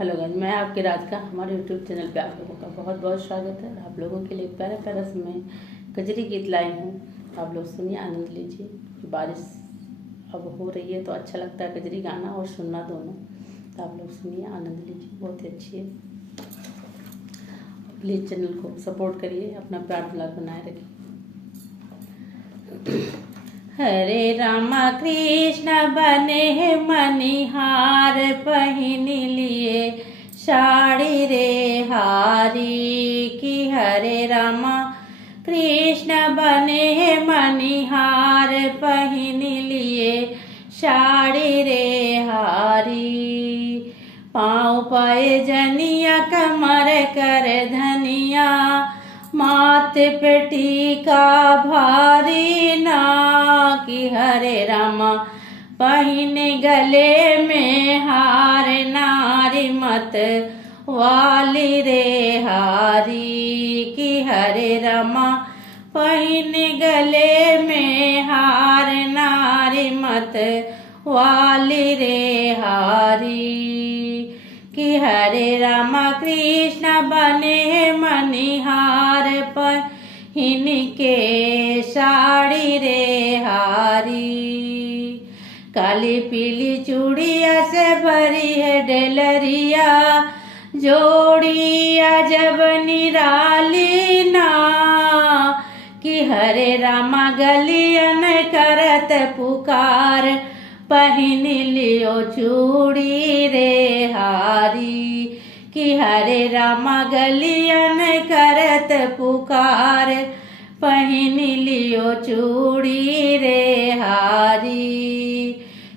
Hello guys, मैं आपके राधिका। हमारे यूट्यूब चैनल पे आप लोगों का बहुत बहुत स्वागत है। आप लोगों के लिए प्यारा प्यारा से मैं कजरी गीत लाई हूँ। आप लोग सुनिए, आनंद लीजिए। बारिश अब हो रही है तो अच्छा लगता है कजरी गाना और सुनना दोनों। तो आप लोग सुनिए, आनंद लीजिए, बहुत ही अच्छी है। प्लीज़ चैनल को सपोर्ट करिए, अपना प्यार दुलार बनाए रखिए। हरे रामा कृष्ण बने मनिहार, पहिन लिए साड़ी रे हारी की। हरे रामा कृष्ण बने मनिहार, पहिन लिए साड़ी रे हारी। पाँव पाए जनिया, कमर कर धनिया, माथ पे टीका भारी ना कि। हरे रामा पहिन गले में हार, नारी मत वाली रे हारी की। हरे रामा पहिन गले में हार, नारी मत वाली रे हारी कि। हरे रामा कृष्ण बने मनिहार, पहिन के साड़ी रे हारी। काली पीली चूड़िया से भरी है डेलरिया, जोड़िया जब निराली ना कि। हरे रामा गलियन करत पुकार, पहिन लियो चूड़ी रे हारी कि। हरे रामा गलियन करत पुकार, पहिन लियो चूड़ी रे हारी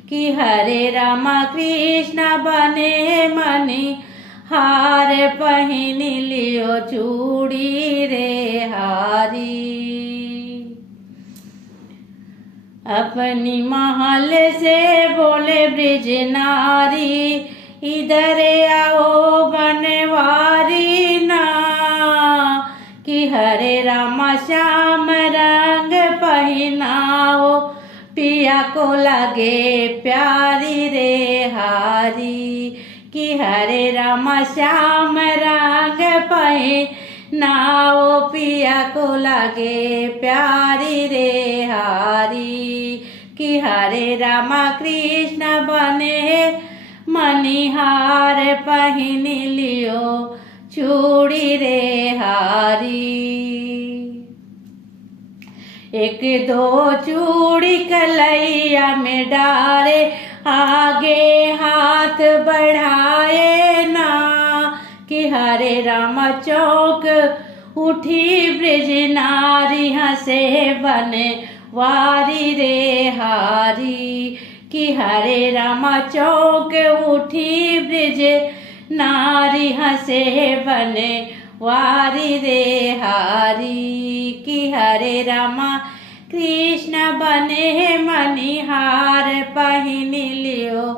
कि। हरे रामा कृष्ण बने मनिहार, पहिन लियो चूड़ी रे हारी। अपनी महल से बोले ब्रिज नारी, इधर आओ बनवारी ना कि। हरे रामा श्याम रंग पहनाओ, पिया को लगे प्यारी रे हारी कि। हरे रामा श्याम रंग पहनाओ, पिया को लगे प्यारी रे हारी कि। हरे रामा कृष्ण बने मनिहार, पहिन लियो चूड़ी रे हारी। एक दो चूड़ी कलैया में डारे, आगे हाथ बढ़ाए ना कि। हरे रामा चौक उठी ब्रिज नारी, हंसे बने वारी रे हारी कि। हरे रामा चौक उठी ब्रिज नारी, हंसे बने वारी रे हारी कि। हरे रामा कृष्ण बने मनिहार, पहिन लियो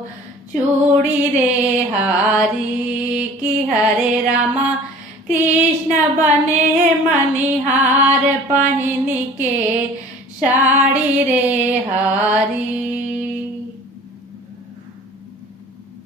चूड़ी रे हारी कि। हरे रामा कृष्ण बने मनिहार, पहिन के साड़ी रे हारी।